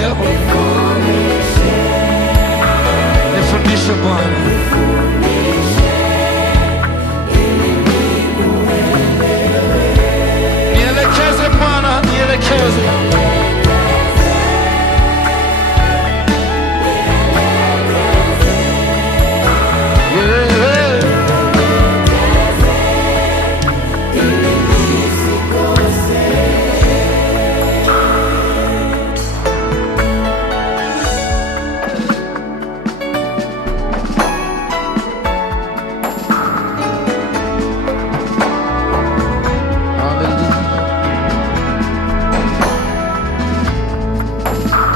leo. Nifundishe Bwana, nielekeze Bwana, nielekeze.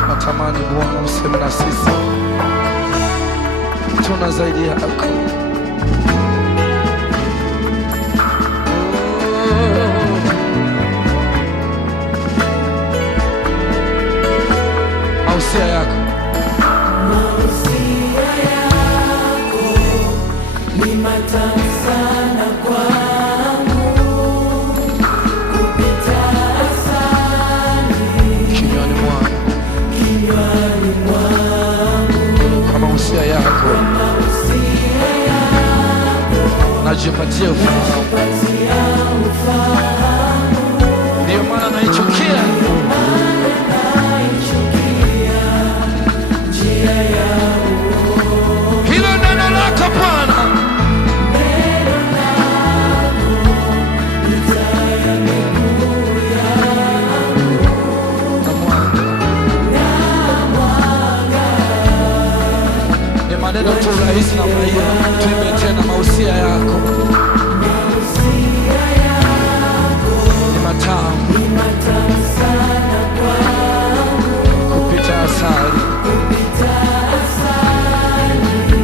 Natamani Bwana useme na sisi, tuna zaidi yako. Mausia yako ni matamu sana kwangu, kupita asali kinywani mwangu. Kwa mausia yako najipatia ufahamu, ndiyo maana naichukia hilo neno lako Bwana. Ni maneno tu rahisi na maia, tuimbe tena. Mausia yako ni matamu kupita asali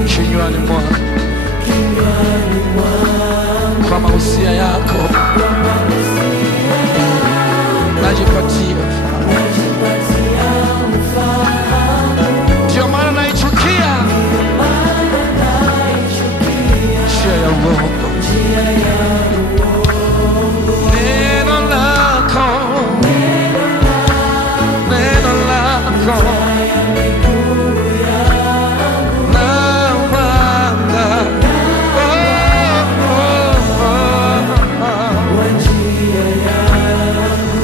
kinywani mwangu. Kwa mausia yako najipatia ufahamu, ndiyo maana naichukia njia ya uongo. Neno lako, neno lako na mwanga.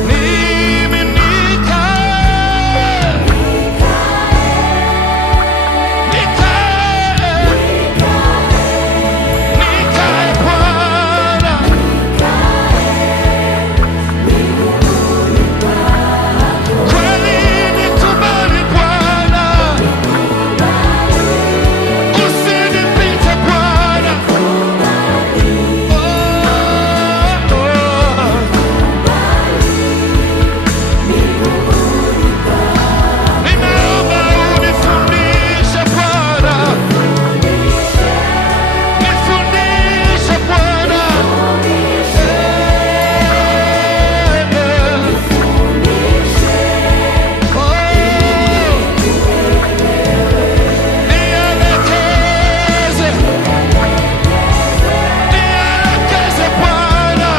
Mimi nikae Bwana, kweli nikubali Bwana, usinipite Bwana. Ninaomba unifundishe Bwana, nifundishe Bwana. Nielekeze, nielekeze Bwana,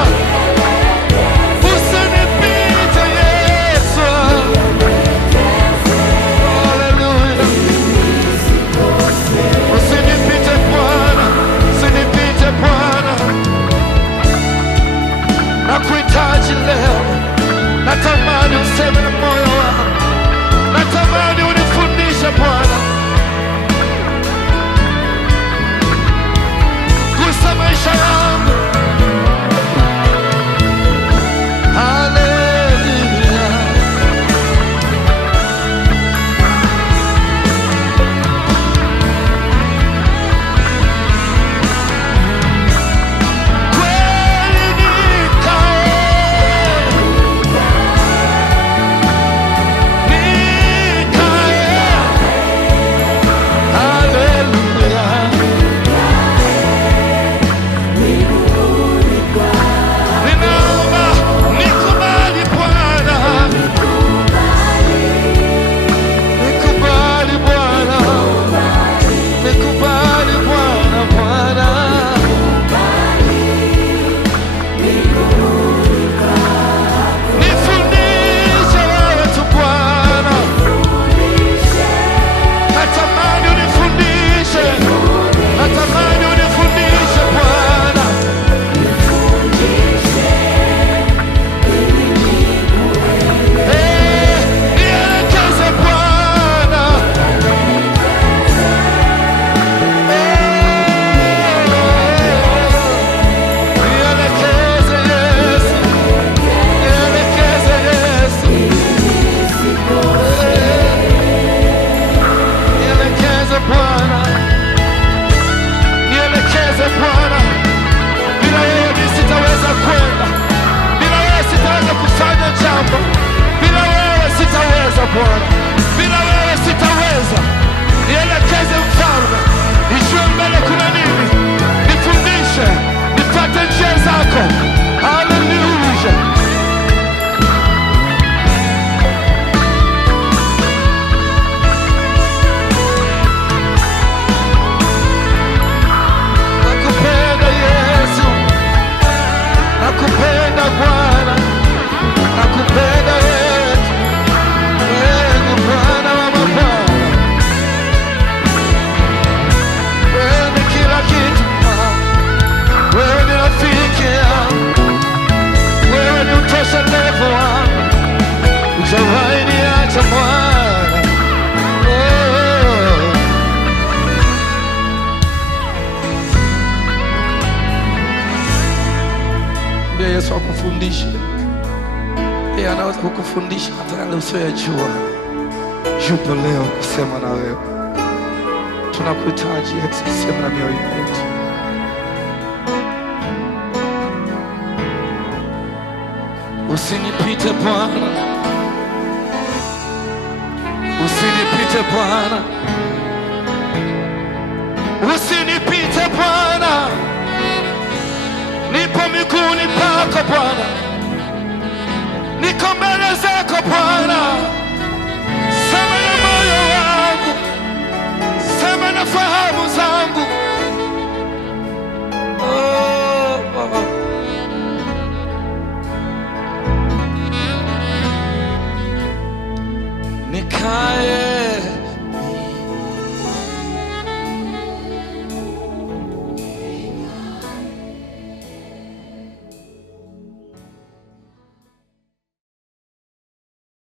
usinipite Yesu. Haleluya. Usinipite Bwana, usinipite Bwana. Nakuhitaji leo, natamani useme na moyo wangu, natamani unifundishe Bwana. Gusa maisha yangu. Haleluya. Kweli nikae Yesu akufundishe. Yeye anaweza kukufundisha hata yale usiyojua. Yupo leo kusema na wewe. Tunakuhitaji Yesu, sema na mioyo yetu. Usinipite Bwana, usinipite Bwana, usinipite Bwana, nipo miguuni pako Bwana, niko mbele zako